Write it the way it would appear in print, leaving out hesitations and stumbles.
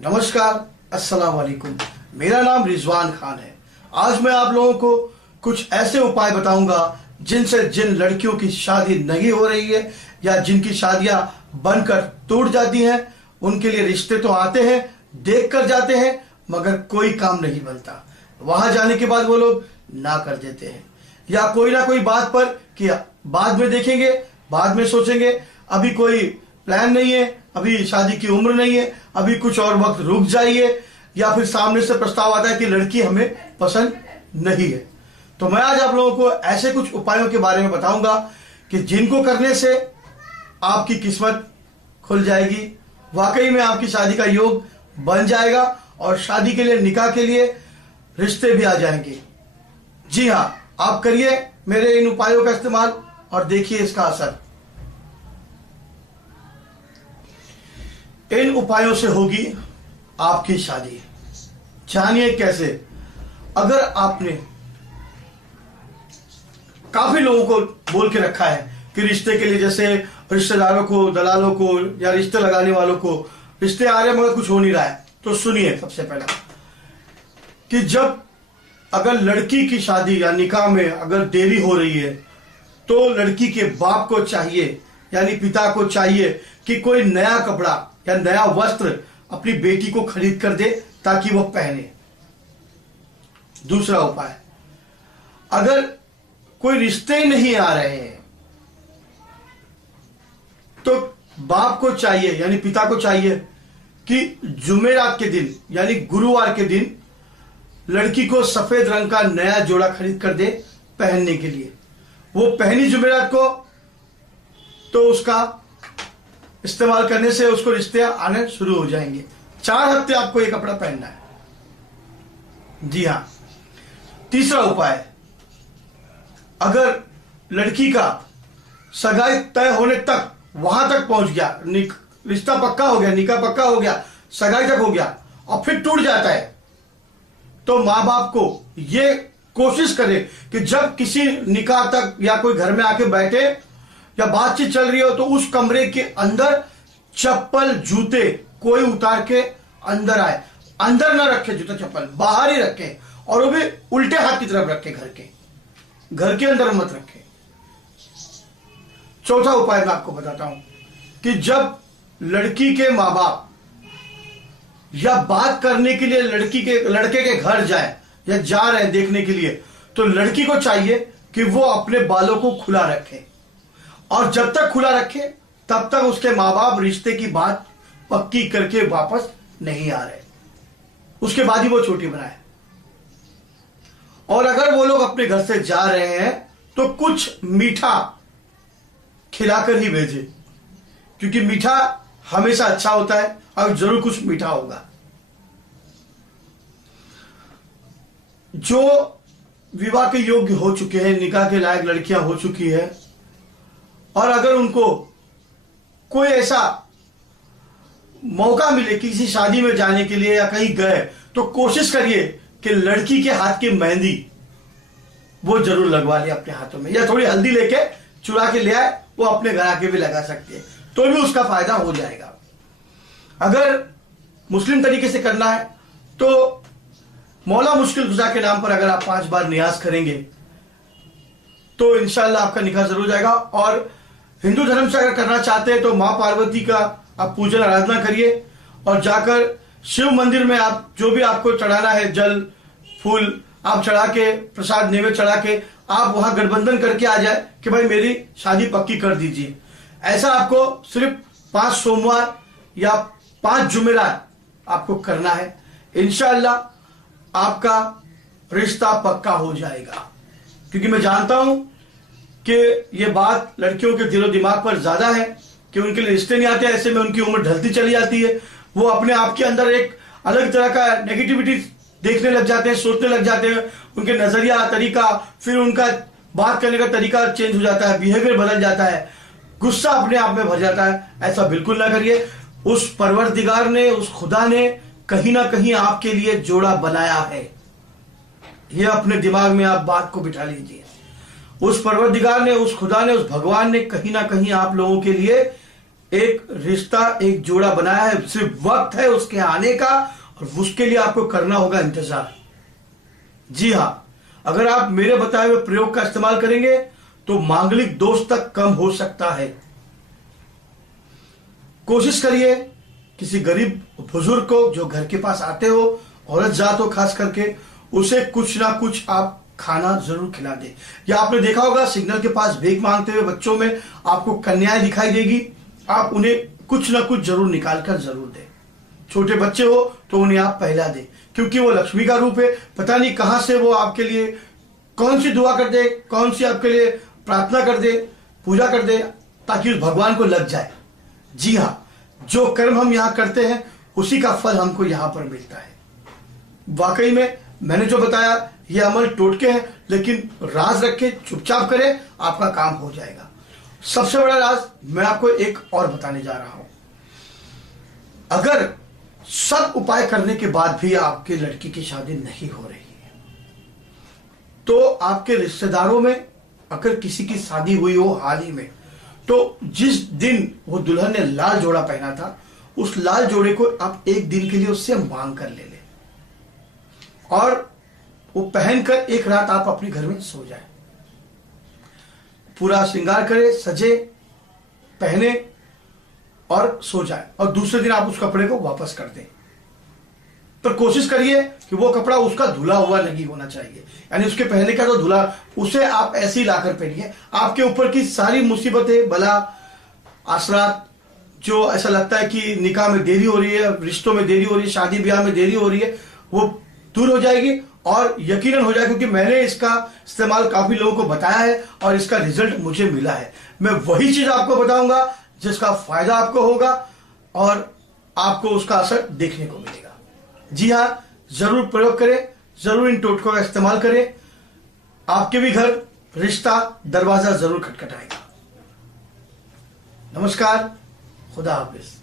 नमस्कार, अस्सलाम वालेकुम। मेरा नाम रिजवान खान है। आज मैं आप लोगों को कुछ ऐसे उपाय बताऊंगा जिनसे जिन लड़कियों की शादी नहीं हो रही है या जिनकी शादियां बनकर टूट जाती हैं, उनके लिए रिश्ते तो आते हैं, देख कर जाते हैं, मगर कोई काम नहीं बनता। वहां जाने के बाद वो लोग ना कर देते हैं या कोई ना कोई बात पर कि बाद में देखेंगे, बाद में सोचेंगे, अभी कोई प्लान नहीं है, अभी शादी की उम्र नहीं है, अभी कुछ और वक्त रुक जाइए, या फिर सामने से प्रस्ताव आता है कि लड़की हमें पसंद नहीं है। तो मैं आज आप लोगों को ऐसे कुछ उपायों के बारे में बताऊंगा कि जिनको करने से आपकी किस्मत खुल जाएगी, वाकई में आपकी शादी का योग बन जाएगा और शादी के लिए, निकाह के लिए रिश्ते भी आ जाएंगे। जी हाँ, आप करिए मेरे इन उपायों का इस्तेमाल और देखिए इसका असर। इन उपायों से होगी आपकी शादी। जानिए कैसे। अगर आपने काफी लोगों को बोल के रखा है कि रिश्ते के लिए, जैसे रिश्तेदारों को, दलालों को या रिश्ते लगाने वालों को, रिश्ते आ रहे मगर कुछ हो नहीं रहा है, तो सुनिए सबसे पहला कि जब अगर लड़की की शादी या निकाह में अगर देरी हो रही है तो लड़की के बाप को चाहिए, यानी पिता को चाहिए कि कोई नया कपड़ा या नया वस्त्र अपनी बेटी को खरीद कर दे ताकि वो पहने। दूसरा उपाय, अगर कोई रिश्ते ही नहीं आ रहे हैं तो बाप को चाहिए, यानी पिता को चाहिए कि जुमेरात के दिन, यानी गुरुवार के दिन लड़की को सफेद रंग का नया जोड़ा खरीद कर दे पहनने के लिए। वो पहनी जुमेरात को तो उसका इस्तेमाल करने से उसको रिश्ते आने शुरू हो जाएंगे। 4 हफ्ते आपको ये कपड़ा पहनना है। जी हां। तीसरा उपाय, अगर लड़की का सगाई तय होने तक, वहां तक पहुंच गया, रिश्ता पक्का हो गया, निकाह पक्का हो गया, सगाई तक हो गया और फिर टूट जाता है, तो मां बाप को ये कोशिश करे कि जब किसी निकाह तक या कोई घर में आके बैठे या बातचीत चल रही हो तो उस कमरे के अंदर चप्पल जूते कोई उतार के अंदर आए, अंदर ना रखे जूता चप्पल, बाहर ही रखे, और वो भी उल्टे हाथ की तरफ रखे, घर के अंदर मत रखे। चौथा उपाय मैं आपको बताता हूं कि जब लड़की के मां बाप या बात करने के लिए लड़के के घर जाए या जा रहे हैं देखने के लिए, तो लड़की को चाहिए कि वो अपने बालों को खुला रखे, और जब तक खुला रखे तब तक उसके मां बाप रिश्ते की बात पक्की करके वापस नहीं आ रहे, उसके बाद ही वो छोटी बनाए। और अगर वो लोग अपने घर से जा रहे हैं तो कुछ मीठा खिलाकर ही भेजे, क्योंकि मीठा हमेशा अच्छा होता है और जरूर कुछ मीठा होगा। जो विवाह के योग्य हो चुके हैं, निकाह के लायक लड़कियां हो चुकी है, और अगर उनको कोई ऐसा मौका मिले किसी शादी में जाने के लिए या कहीं गए, तो कोशिश करिए कि लड़की के हाथ की मेहंदी वो जरूर लगवा ले अपने हाथों में, या थोड़ी हल्दी लेके चुरा के ले आए, वो अपने घर आके भी लगा सकते हैं, तो भी उसका फायदा हो जाएगा। अगर मुस्लिम तरीके से करना है तो मौला मुश्किल गुज़ा के नाम पर अगर आप 5 बार नियाज करेंगे तो इंशाल्लाह आपका निकाह जरूर जाएगा। और हिंदू धर्म से अगर करना चाहते हैं तो मां पार्वती का आप पूजन आराधना करिए, और जाकर शिव मंदिर में आप जो भी आपको चढ़ाना है, जल फूल आप चढ़ा के, प्रसाद नैवेद्य चढ़ा के आप वहां गठबंधन करके आ जाए कि भाई मेरी शादी पक्की कर दीजिए। ऐसा आपको सिर्फ 5 सोमवार या 5 जुमेरात आपको करना है। इंशाअल्लाह आपका रिश्ता पक्का हो जाएगा, क्योंकि मैं जानता हूं कि ये बात लड़कियों के दिलो दिमाग पर ज्यादा है कि उनके लिए रिश्ते नहीं आते, ऐसे में उनकी उम्र ढलती चली जाती है, वो अपने आप के अंदर एक अलग तरह का नेगेटिविटी देखने लग जाते हैं, सोचने लग जाते हैं, उनके नजरिया, तरीका, फिर उनका बात करने का तरीका चेंज हो जाता है, बिहेवियर बदल जाता है, गुस्सा अपने आप में भर जाता है। ऐसा बिल्कुल ना करिए। उस परवरदिगार ने, उस खुदा ने कहीं ना कहीं आपके लिए जोड़ा बनाया है, ये अपने दिमाग में आप बात को बिठा लीजिए। उस परवरदिगार ने, उस खुदा ने, उस भगवान ने कहीं ना कहीं आप लोगों के लिए एक रिश्ता, एक जोड़ा बनाया है, सिर्फ वक्त है उसके आने का और उसके लिए आपको करना होगा इंतजार। जी हां, अगर आप मेरे बताए हुए प्रयोग का इस्तेमाल करेंगे तो मांगलिक दोष तक कम हो सकता है। कोशिश करिए किसी गरीब बुजुर्ग को जो घर के पास आते हो, औरत जात हो खास करके, उसे कुछ ना कुछ आप खाना जरूर खिला दे। या आपने देखा होगा सिग्नल के पास भीख मांगते हुए बच्चों में आपको कन्याएं दिखाई देगी, आप उन्हें कुछ ना कुछ जरूर निकाल कर जरूर दे। छोटे बच्चे हो तो उन्हें आप पहला दे, क्योंकि वो लक्ष्मी का रूप है। पता नहीं कहां से वो आपके लिए कौन सी दुआ कर दे, कौन सी आपके लिए प्रार्थना कर दे, पूजा कर दे, ताकि उस भगवान को लग जाए। जी हां, जो कर्म हम यहां करते हैं उसी का फल हमको यहां पर मिलता है। वाकई में मैंने जो बताया ये अमल टोटके हैं, लेकिन राज रखे, चुपचाप करें, आपका काम हो जाएगा। सबसे बड़ा राज मैं आपको एक और बताने जा रहा हूं। अगर सब उपाय करने के बाद भी आपकी लड़की की शादी नहीं हो रही है, तो आपके रिश्तेदारों में अगर किसी की शादी हुई हो हाल ही में, तो जिस दिन वो दुल्हन ने लाल जोड़ा पहना था, उस लाल जोड़े को आप एक दिन के लिए उससे मांग कर ले लें और वो पहनकर एक रात आप अपने घर में सो जाए। पूरा श्रृंगार करे, सजे, पहने और सो जाए, और दूसरे दिन आप उस कपड़े को वापस कर दें। पर कोशिश करिए कि वो कपड़ा उसका धुला हुआ नहीं होना चाहिए, यानी उसके पहले का जो धुला, उसे आप ऐसे ही लाकर पहनिए। आपके ऊपर की सारी मुसीबतें, बला, आसरात, जो ऐसा लगता है कि निकाह में देरी हो रही है, रिश्तों में देरी हो रही है, शादी ब्याह में देरी हो रही है, वो दूर हो जाएगी। और यकीनन हो जाएगा, क्योंकि मैंने इसका इस्तेमाल काफी लोगों को बताया है और इसका रिजल्ट मुझे मिला है। मैं वही चीज आपको बताऊंगा जिसका फायदा आपको होगा और आपको उसका असर देखने को मिलेगा। जी हां, जरूर प्रयोग करें, जरूर इन टोटकों का इस्तेमाल करें। आपके भी घर रिश्ता दरवाजा जरूर खटखटाएगा। नमस्कार, खुदा हाफिज।